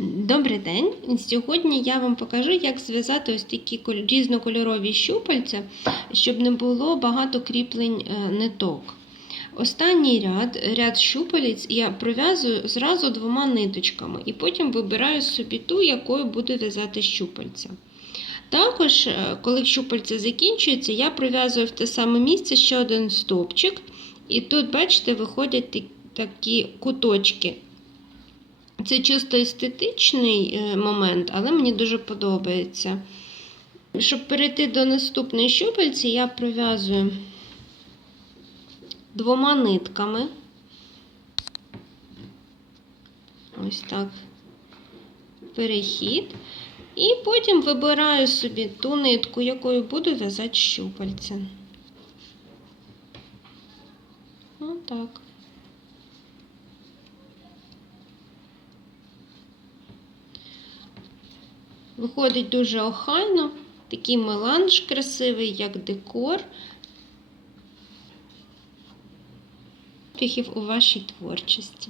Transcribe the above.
Добрий день! Сьогодні я вам покажу, як зв'язати ось такі різнокольорові щупальця, щоб не було багато кріплень е, ниток. Останній ряд, ряд щупалець, я пров'язую зразу двома ниточками і потім вибираю собі ту, якою буду в'язати щупальця. Також, е, коли щупальце закінчується, я пров'язую в те саме місце ще один стовпчик, і тут, бачите, виходять такі куточки. Це чисто естетичний е, момент, але мені дуже подобається. Щоб перейти до наступної щупальці, я пров'язую двома нитками. Ось так. Перехід. І потім вибираю собі ту нитку, якою буду в'язати щупальця. Отак. Виходить дуже охайно, такий меланж красивий, як декор. Успіхів у вашій творчості.